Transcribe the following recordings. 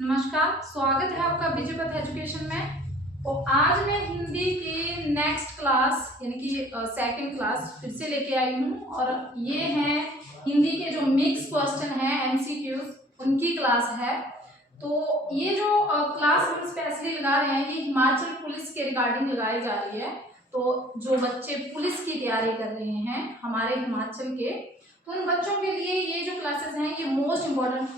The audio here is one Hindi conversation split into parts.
नमस्कार, स्वागत है आपका विजयपथ एजुकेशन में। तो आज मैं हिंदी की नेक्स्ट क्लास यानी कि सेकंड क्लास फिर से लेके आई हूँ और ये है हिंदी के जो मिक्स क्वेश्चन है एमसीक्यूज उनकी क्लास है। तो ये जो क्लास हम स्पेशली लगा रहे हैं ये हिमाचल पुलिस के रिगार्डिंग लगाई जा रही है। तो जो बच्चे पुलिस की तैयारी कर रहे हैं हमारे हिमाचल के, तो उन बच्चों के लिए ये जो क्लासेस हैं ये मोस्ट इम्पोर्टेंट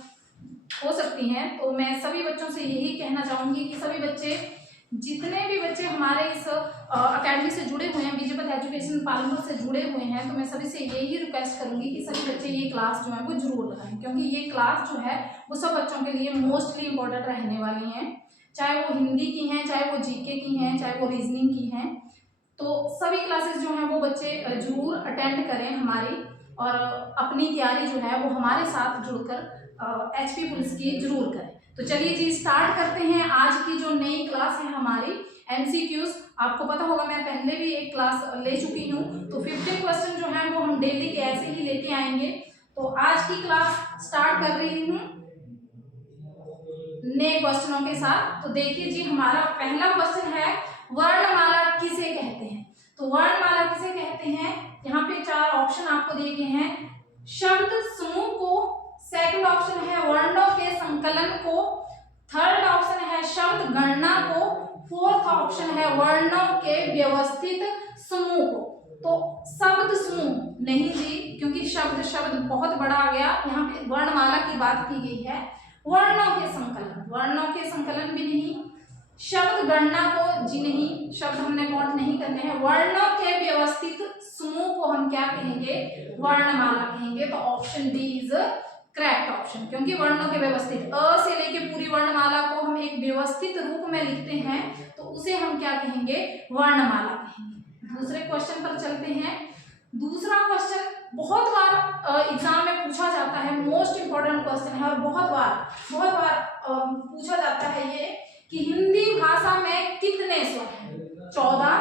हो सकती हैं। तो मैं सभी बच्चों से यही कहना चाहूंगी कि सभी बच्चे, जितने भी बच्चे हमारे इस अकेडमी से जुड़े हुए हैं, विजयपथ एजुकेशन पालमपुर से जुड़े हुए हैं, तो मैं सभी से यही रिक्वेस्ट करूंगी कि सभी बच्चे ये क्लास जो है वो जरूर लगाएं, क्योंकि ये क्लास जो है वो सब बच्चों के लिए मोस्टली इंपॉर्टेंट रहने वाली हैं। चाहे वो हिंदी की हैं, चाहे वो जीके की हैं, चाहे वो रीजनिंग की हैं। तो सभी क्लासेस जो हैं वो बच्चे जरूर अटेंड करें हमारी, और अपनी तैयारी जो है वो हमारे साथ जुड़कर एचपी पुलिस की जरूर करें। तो चलिए जी स्टार्ट करते हैं आज की जो नई क्लास है हमारी एमसीक्यूज। आपको पता होगा मैं पहले भी एक क्लास ले चुकी हूँ, तो 50 क्वेश्चन जो है वो हम डेली के ऐसे ही लेके आएंगे। तो आज की क्लास स्टार्ट कर रही हूँ नए क्वेश्चनों के साथ। तो देखिए जी, हमारा पहला क्वेश्चन है वर्णमाला किसे कहते हैं। तो वर्णमाला किसे कहते हैं, यहाँ पे 4 ऑप्शन आपको दिए गए हैं। शब्द समूह को, सेकंड ऑप्शन है वर्णों के संकलन को, थर्ड ऑप्शन है शब्द गणना को, फोर्थ ऑप्शन है वर्णों के व्यवस्थित समूह को। तो शब्द समूह नहीं जी, क्योंकि शब्द बहुत बड़ा आ गया, यहाँ पे वर्णमाला की बात की गई है। वर्णों के संकलन भी नहीं, शब्द गणना को जी नहीं, शब्द हमने नोट नहीं करने हैं। वर्णों के व्यवस्थित समूह को हम क्या कहेंगे, वर्णमाला कहेंगे। तो option D is correct option, क्योंकि वर्णों के व्यवस्थित, अ से लेके पूरी वर्णमाला को हम एक व्यवस्थित रूप में लिखते हैं तो उसे हम क्या कहेंगे, वर्णमाला कहेंगे। दूसरे क्वेश्चन पर चलते हैं। दूसरा क्वेश्चन बहुत बार एग्जाम में पूछा जाता है, मोस्ट इंपॉर्टेंट क्वेश्चन है और बहुत बार पूछा जाता है ये कि हिंदी भाषा में कितने स्वर हैं, 14,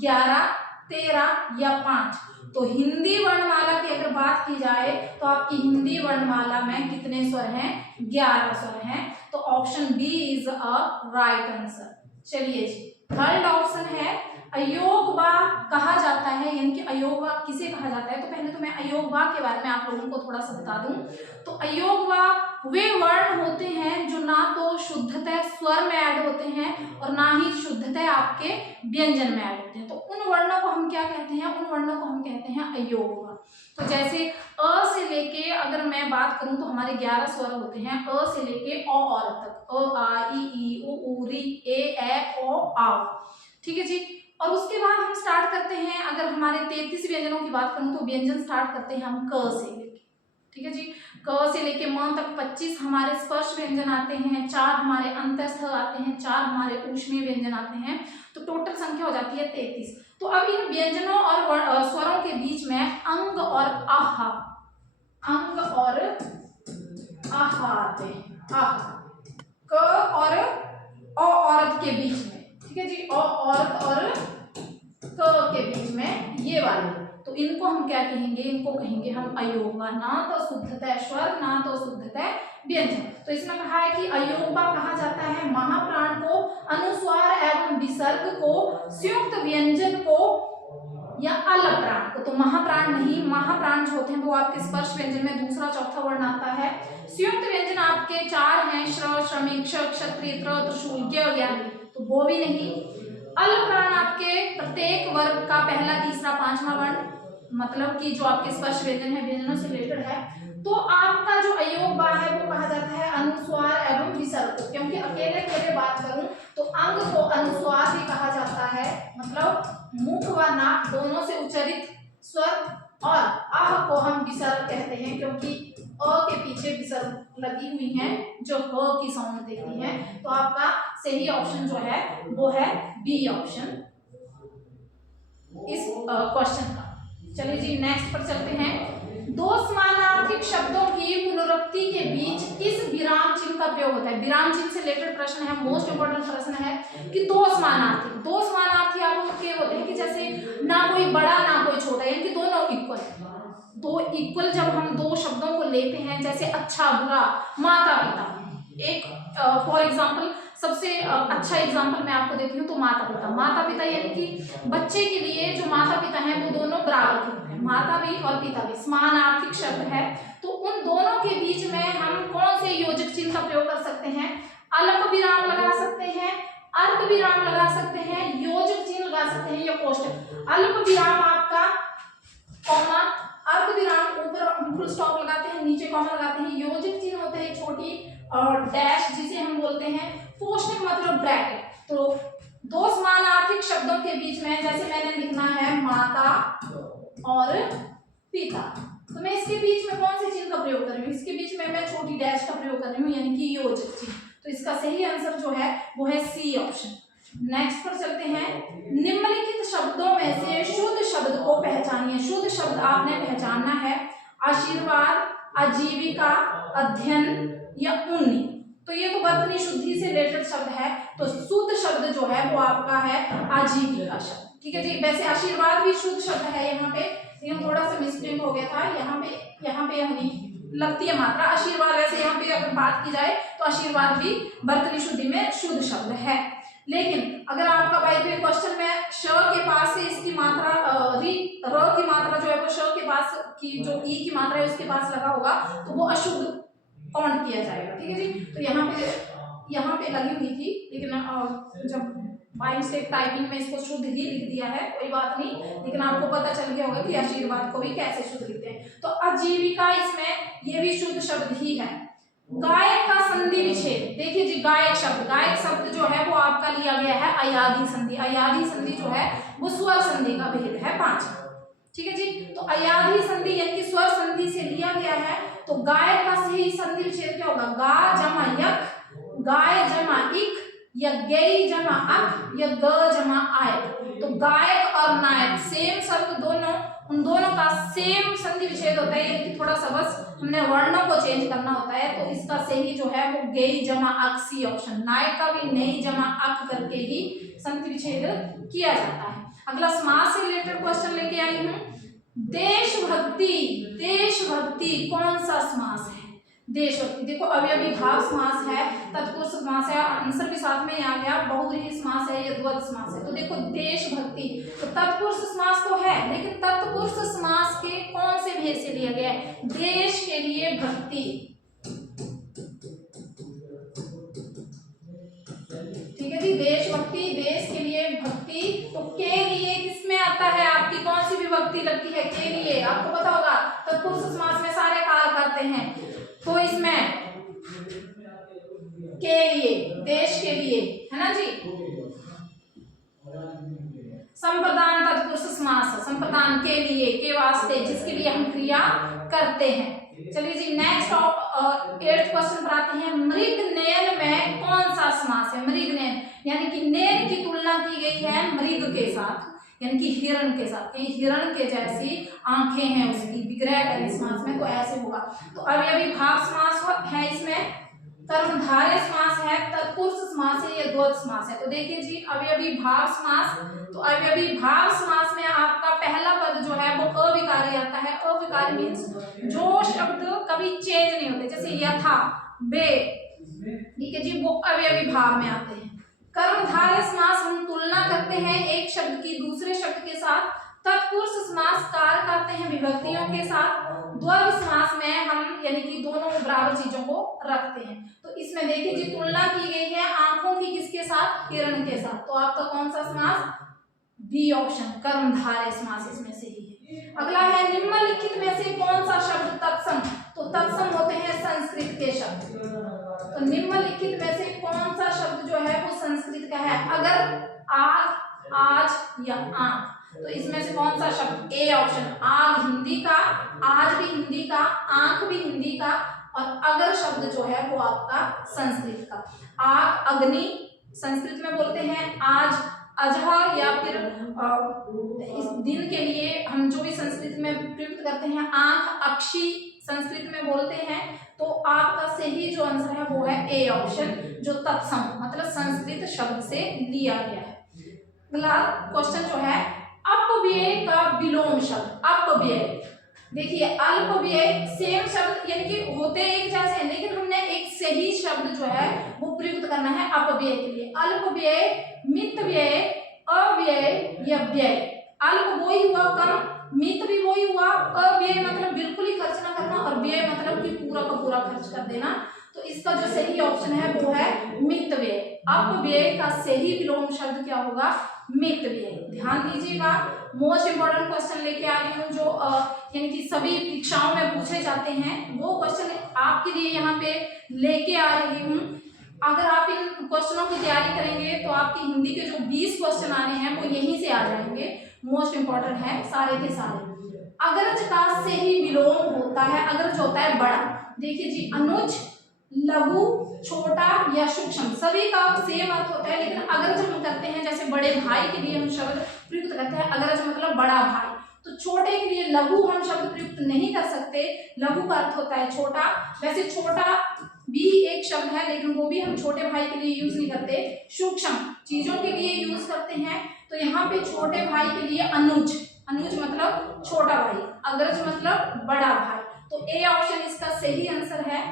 11, 13 या 5। तो हिंदी वर्णमाला की अगर बात की जाए तो आपकी हिंदी वर्णमाला में कितने स्वर हैं, 11 स्वर हैं। तो option B is a right answer. चलिए जी, थर्ड ऑप्शन है अयोग वाक कहा जाता है, यानी कि अयोग वाक किसे कहा जाता है। तो पहले तो मैं अयोग वाक के बारे में आप लोगों को थोड़ा सा बता दूं। तो अयोग वाक वे वर्ण होते हैं जो ना तो शुद्धतः स्वर में ऐड होते हैं और ना ही शुद्धतः आपके व्यंजन में ऐड होते हैं। तो उन वर्णों को हम क्या कहते हैं, उन वर्णों को हम कहते हैं अयोग वाक। तो जैसे अ से लेके अगर मैं बात करूं तो हमारे 11 स्वर होते हैं, अ से लेके औ और तक, अ आ ई उ ऊ री ए ओ आ। ठीक है जी। और उसके बाद हम स्टार्ट करते हैं, अगर हमारे 33 व्यंजनों की बात करूं तो व्यंजन स्टार्ट करते हैं हम क से लेके। ठीक है जी, क से लेके म तक 25 हमारे स्पर्श व्यंजन आते हैं, 4 हमारे अंतस्थ आते हैं, 4 हमारे ऊष्मीय व्यंजन आते हैं। तो टोटल संख्या हो जाती है 33। तो अब इन व्यंजनों और स्वरों के बीच में अंग और आहा आते हैं, आहा, क और औरत के बीच में। ठीक है जी, औरत और क के बीच में ये वाले, तो इनको हम क्या कहेंगे, इनको कहेंगे हम अयोगा, ना तो शुद्धतः स्वर ना तो शुद्धतः व्यंजन। तो इसमें कहा है कि अयोगा कहा जाता है महाप्राण को, अनुस्वार एवं विसर्ग को, संयुक्त व्यंजन को या अलग प्राण को। तो महाप्राण नहीं, महाप्राण जो होते हैं वो आपके स्पर्श व्यंजन में दूसरा चौथा वर्ण आता है। संयुक्त व्यंजन आपके 4 हैं, श्र, श्रमिक, क्ष, क्षत्रिय, त्र, त्रिशूल, ज्ञ, तो वो भी नहीं। अलग प्राण आपके प्रत्येक वर्ग का पहला, तीसरा, 5वां वर्ण, मतलब कि जो आपके स्पर्श व्यंजन है, व्यंजनों से रिलेटेड है। तो आपका जो अयोग बा है वो कहा जाता है अनुस्वार एवं विसर्ग को, क्योंकि अकेले बात करूं तो अंग को अनुस्वार भी कहा जाता है, मतलब मुख व नाक दोनों से उच्चारित स्वर, और आह को हम विसर्ग कहते हैं, क्योंकि अ के पीछे विसर्ग लगी हुई हैं जो ह की साउंड देती हैं। तो आपका सही ऑप्शन जो है वो है बी ऑप्शन इस क्वेश्चन का। चलिए जी नेक्स्ट पर चलते हैं। दो समानार्थी शब्दों की पुनरुक्ति के बीच किस विराम चिन्ह का प्रयोग होता है। विराम चिन्ह से रिलेटेड प्रश्न है, मोस्ट इंपोर्टेंट प्रश्न है कि दो समानार्थी आपके होते हैं कि जैसे ना कोई बड़ा ना कोई छोटा, यानी कि दोनों इक्वल। दो इक्वल जब हम दो शब्दों को लेते हैं, जैसे अच्छा बुरा, माता पिता, एक फॉर एग्जाम्पल सबसे अच्छा एग्जाम्पल मैं आपको देती हूँ, तो माता पिता। माता पिता यानी कि बच्चे के लिए जो माता पिता हैं वो दोनों बराबर के होते हैं, माता भी और पिता भी समानार्थक शब्द है। तो उन दोनों के बीच में हम कौन से योजक चिन्ह का प्रयोग कर सकते हैं? अल्प विराम लगा सकते हैं, अर्ध विराम लगा सकते हैं, योजक चिन्ह लगा सकते हैं या कोष्टक। अल्प विराम आपका कॉमा, अर्ध विराम ऊपर फुल स्टॉप लगाते हैं, नीचे कॉमा लगाते हैं। योजक चिन्ह होते हैं छोटी और डैश जिसे हम बोलते हैं, कोष्टक मतलब ब्रैकेट। तो दो समानार्थक शब्दों के बीच में जैसे मैंने लिखना है माता और पिता, तो मैं इसके बीच में कौन से चिन्ह का प्रयोग कर रही हूँ? इसके बीच में मैं छोटी डैश का प्रयोग कर रही हूँ, यानी कि योजक चिन्ह। तो इसका सही आंसर जो है वो है सी ऑप्शन। नेक्स्ट पर चलते हैं। निम्नलिखित शब्दों में से शुद्ध शब्द को पहचानिए। शुद्ध शब्द आपने पहचानना है आशीर्वाद, आजीविका, अध्ययन या उन्नी। तो ये तो वर्तनी शुद्धि से रिलेटेड शब्द है, तो शुद्ध शब्द जो है वो आपका है आजीविका शब्द। ठीक है जी। वैसे आशीर्वाद भी शुद्ध शब्द है, यहाँ पे लेकिन थोड़ा सा मिसप्रिंट हो गया था, यहाँ पे हमें लगती है मात्रा आशीर्वाद। वैसे यहाँ पे अगर बात की जाए तो आशीर्वाद भी वर्तनी शुद्धि में शुद्ध शब्द है। लेकिन अगर आपका बाई द वे क्वेश्चन में श के पास से इसकी मात्रा र की मात्रा जो है वो श के पास की जो ई की मात्रा है उसके पास लगा होगा तो वो अशुद्ध काउंट किया जाएगा। ठीक है जी। तो यहाँ पे लगी हुई थी, लेकिन जब बाई मिस्टेक टाइपिंग में इसको शुद्ध ही लिख दिया है, कोई बात नहीं, लेकिन आपको पता चल गया होगा कि आशीर्वाद को भी कैसे शुद्ध लिखते हैं। तो आजीविका इसमें ये भी शुद्ध शब्द ही है। गायक का संधि विच्छेद, देखिए जी गायक शब्द जो है वो आपका लिया गया है अयाधी संधि। अयाधी संधि जो है वो स्वर संधि का भेद है 5। ठीक है जी। तो अयाधी संधि यानी कि स्वर संधि से लिया गया है, तो गायक का सही संधि विच्छेद क्या होगा? गा जमा यक, गाय जमा इक, या गई जमा अक, या ग जमा आयक। तो गायक और नायक सेम शब्द दोनों, उन दोनों का सेम संधि विच्छेद होता है, यानी कि थोड़ा सा बस हमने वर्णों को चेंज करना होता है। तो इसका सही जो है वो गई जमा अक, सी ऑप्शन। नायक का भी नई जमा अक करके ही संधि विच्छेद किया जाता है। अगला समास से रिलेटेड क्वेश्चन लेके आई हूँ। देशभक्ति कौन सा समास है? देशभक्ति देखो अव्ययीभाव समास है, तत्पुरुष समास है, आंसर भी साथ में ही आ गया, बहुव्रीहि समास है या द्वंद्व समास है। तो देखो देशभक्ति तो तत्पुरुष समास तो है, लेकिन तत्पुरुष समास के कौन से भेद से लिया गया है? देश के लिए भक्ति। ठीक है जी। देशभक्ति, देश के लिए भक्ति। तो के लिए किसमें आता है? आपकी कौन सी विभक्ति लगती है के लिए? आपको पता होगा तत्पुरुष समास में सारे कार्य करते हैं, तो इसमें के लिए, देश के लिए, है ना जी। संप्रदान तत्पुरुष समास, संप्रदान के लिए, के वास्ते, जिसके लिए हम क्रिया करते हैं। चलिए जी नेक्स्ट 8th क्वेश्चन पर आते हैं। मृग नयन में कौन सा समास है? मृग नयन यानी कि नयन की तुलना की गई है मृग के साथ, यानी कि हिरण के साथ। हिरण के जैसी आंखें हैं उसकी, विग्रह करें समास में तो ऐसे होगा। तो अव्ययीभाव समास है, इसमें कर्मधारय समास है, तत्पुरुष समास है या द्वंद्व समास है। तो देखिए जी अव्ययीभाव समास, तो अव्ययीभाव समास में आपका पहला पद जो है वो अविकारी आता है। अविकारी मीन्स जो शब्द कभी चेंज नहीं होते, जैसे यथा, बे, ठीक है जी, वो अव्ययीभाव में आते हैं। कर्मधारय समास हम तुलना करते हैं एक शब्द की दूसरे शब्द के साथ। तत्पुरुष समास कार्य करते हैं विभक्तियों के साथ। द्वंद्व समास में हम यानी कि दोनों बराबर चीजों को रखते हैं। तो इसमें देखिए जी तुलना की गई है आंखों की किसके साथ? हिरण के साथ। तो आपका कौन सा समास? बी ऑप्शन, कर्मधारय समास इसमें से ही है। अगला है निम्नलिखित में से कौन सा शब्द तत्सम? तो तत्सम होते हैं संस्कृत के शब्द। तो निम्नलिखित में से कौन सा शब्द जो है वो संस्कृत का है? अगर आग, आज या आंख, तो इसमें से कौन सा शब्द? ए ऑप्शन, आग हिंदी का, आज भी हिंदी का, आंख भी हिंदी का, और अगर शब्द जो है वो आपका संस्कृत का। आग अग्नि संस्कृत में बोलते हैं, आज अजह, या फिर इस दिन के लिए हम जो भी संस्कृत में प्रयुक्त करते हैं, आंख अक्षी संस्कृत में बोलते हैं। तो आपका सही जो आंसर है वो है ए ऑप्शन, जो तत्सम मतलब संस्कृत शब्द से लिया गया है। अगला क्वेश्चन जो है अपव्यय का विलोम शब्द। अपव्यय देखिए अल्पव्यय सेम शब्द यानी कि होते एक जैसे हैं, लेकिन हमने एक सही शब्द जो है वो प्रयुक्त करना है अपव्यय के लिए। अल्पव्यय, मितव्यय, अव्यय या व्यय। अल्प वो ही हुआ कम, मित भी वो ही हुआ, अव्यय मतलब बिल्कुल ही खर्च ना करना, और व्यय मतलब कि पूरा का पूरा खर्च कर देना। तो इसका जो सही ऑप्शन है वो है मितव्यय। अपव्यय का सही विलोम शब्द क्या होगा? मितव्यय। ध्यान दीजिएगा, मोस्ट इंपोर्टेंट क्वेश्चन लेके आ रही हूँ जो यानी कि सभी परीक्षाओं में पूछे जाते हैं, वो क्वेश्चन आपके लिए यहाँ पे लेके आ रही हूँ। अगर आप इन क्वेश्चनों की तैयारी करेंगे तो आपकी हिंदी के जो 20 क्वेश्चन आने हैं वो यहीं से आ जाएंगे। मोस्ट इंपोर्टेंट है सारे के सारे। अग्रज का सही विलोम होता है, अग्रज होता है बड़ा। देखिए जी, अनुज, लघु, छोटा या सूक्ष्म सभी का सेम अर्थ होता है, लेकिन अग्रज हम करते हैं जैसे बड़े भाई के लिए हम शब्द प्रयुक्त करते हैं अग्रज मतलब बड़ा भाई। तो छोटे के लिए लघु हम शब्द प्रयुक्त नहीं कर सकते, लघु का अर्थ होता है छोटा। वैसे छोटा भी एक शब्द है, लेकिन वो भी हम छोटे भाई के लिए यूज नहीं करते, सूक्ष्म चीजों के लिए यूज करते हैं। तो यहाँ पे छोटे भाई के लिए अनुज, अनुज मतलब छोटा भाई, अग्रज मतलब बड़ा भाई। तो ए ऑप्शन इसका सही आंसर है।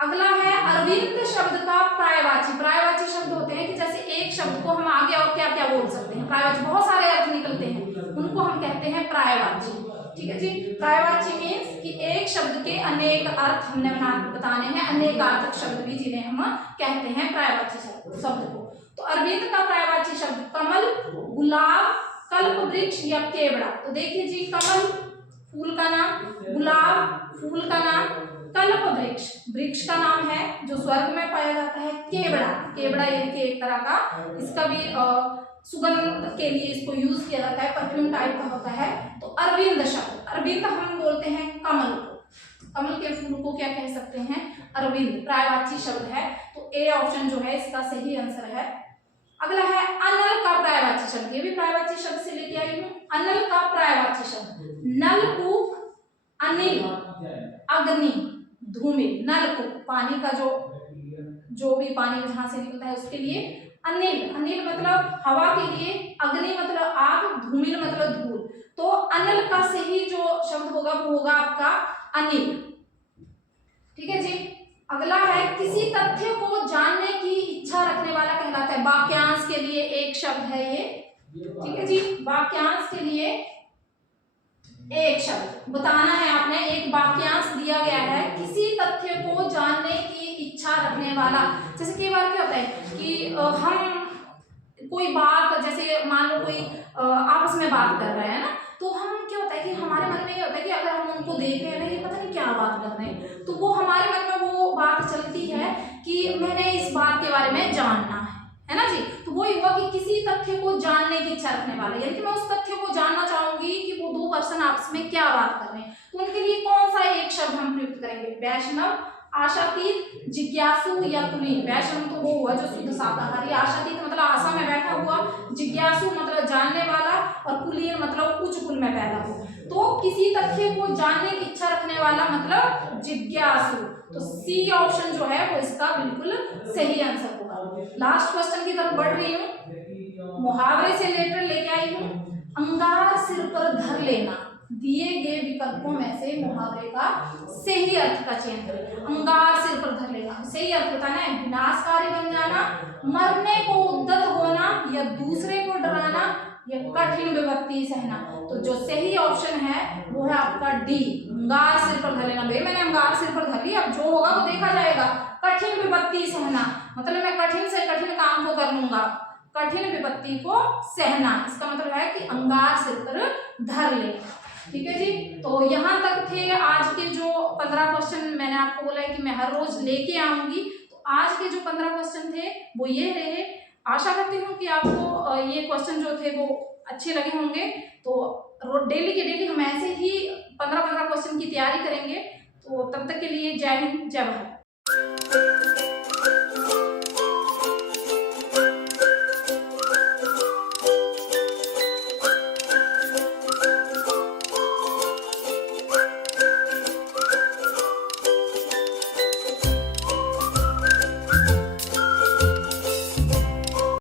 अगला है अरविंद शब्द का पर्यायवाची। पर्यायवाची शब्द होते हैं कि जैसे एक शब्द को हम आगे और क्या क्या बोल सकते हैं, पर्यायवाची बहुत सारे अर्थ निकलते हैं, उनको हम कहते हैं पर्यायवाची। ठीक है जी, पर्यायवाची मीन्स कि एक शब्द के अनेक अर्थ हमने बताने हैं, अनेकार्थक शब्द भी जिन्हें हम कहते हैं पर्यायवाची शब्द को। तो अरविंद का पर्यायवाची शब्द कमल, गुलाब, कल्प वृक्ष या केवड़ा। तो देखिए जी, कमल फूल का नाम, गुलाब फूल का नाम, कल्प वृक्ष वृक्ष का नाम है जो स्वर्ग में पाया जाता है, केवड़ा, केवड़ा यानी कि एक तरह का इसका भी सुगंध के लिए इसको यूज किया जाता है, परफ्यूम टाइप का होता है। तो अरविंद शब्द, अरविंद हम बोलते हैं कमल को, कमल के फूल को क्या कह सकते हैं? अरविंद, पर्यायवाची शब्द है। तो ए ऑप्शन जो है इसका सही आंसर है। अगला है अनल का पर्यायवाची शब्द, ये भी पर्यायवाची शब्द से लेके आई हूँ। अनल का पर्यायवाची शब्द नलकूप, अनिल, अग्नि, धूमिल। नलकूप पानी का जो भी पानी जहां से निकलता है उसके लिए अनिल, अनिल मतलब हवा के लिए, अग्नि मतलब आग, धूमिल मतलब धूल। तो अनल का सही जो शब्द होगा वो होगा आपका अनिल। ठीक है जी। अगला है किसी तथ्य को जानने की इच्छा रखने वाला कहलाता है। वाक्यांश के लिए एक शब्द है ये। ठीक है जी, वाक्यांश के लिए एक शब्द बताना है आपने, एक वाक्यांश दिया गया है किसी तथ्य को जानने की इच्छा रखने वाला। जैसे कई बार क्या होता है कि हम कोई बात, जैसे मान लो कोई आपस में बात कर रहे हैं ना, तो हम क्या होता है कि हमारे मन में ये होता है कि अगर हम उनको देख रहे हैं ना, ये पता नहीं क्या बात कर रहे हैं, तो वो हमारे मन में वो बात चलती है कि मैंने इस बात के बारे में जानना है ना जी। तो वो हुआ कि किसी तथ्य को जानने की इच्छा रखने वाला, यानी कि मैं उस तथ्य को जानना चाहूंगी कि वो दो पर्सन आपस में क्या बात कर रहे हैं। तो उनके लिए कौन सा एक शब्द हम प्रयुक्त करेंगे? वैष्णव, आशातीत, जिज्ञासु या कुलीन। वैष्णव तो वो हुआ जो शुद्ध शाकाहारी, आशातीत मतलब आशा में बैठा हुआ, जिज्ञासु मतलब जानने वाला, और कुलीन मतलब उच्च कुल में पैदा हुआ। तो किसी तथ्य को जानने की इच्छा रखने वाला मतलब जिज्ञासु। तो सी ऑप्शन जो है वो इसका बिल्कुल सही आंसर होगा। लास्ट क्वेश्चन की तरफ बढ़ रही हूँ, मुहावरे से लेकर लेके आई हूँ। अंगार सिर पर धर लेना, दिए गए विकल्पों में से मुहावरे का सही अर्थ का चयन करें। अंगार सिर पर धर लेना सही अर्थ होता है ना, विनाशकारी बन जाना, मरने को उद्यत होना, या दूसरे को डराना, या कठिन विपत्ति सहना। तो जो सही ऑप्शन है वो है आपका डी, अंगार सिर पर धर लेना। भाई मैंने अंगार सिर पर धर ली, अब जो होगा वो देखा जाएगा। कठिन विपत्ति सहना मतलब मैं कठिन से कठिन काम को कर लूंगा, कठिन विपत्ति को सहना, इसका मतलब है कि अंगार सिर पर धर लेना। ठीक है जी, तो यहाँ तक थे आज के जो 15 क्वेश्चन। मैंने आपको बोला है कि मैं हर रोज लेके आऊंगी, तो आज के जो 15 क्वेश्चन थे वो ये रहे। आशा करती हूँ कि आपको ये क्वेश्चन जो थे वो अच्छे लगे होंगे। तो डेली के डेली हम ऐसे ही 15-15 क्वेश्चन की तैयारी करेंगे। तो तब तक के लिए जय हिंद, जय भारत।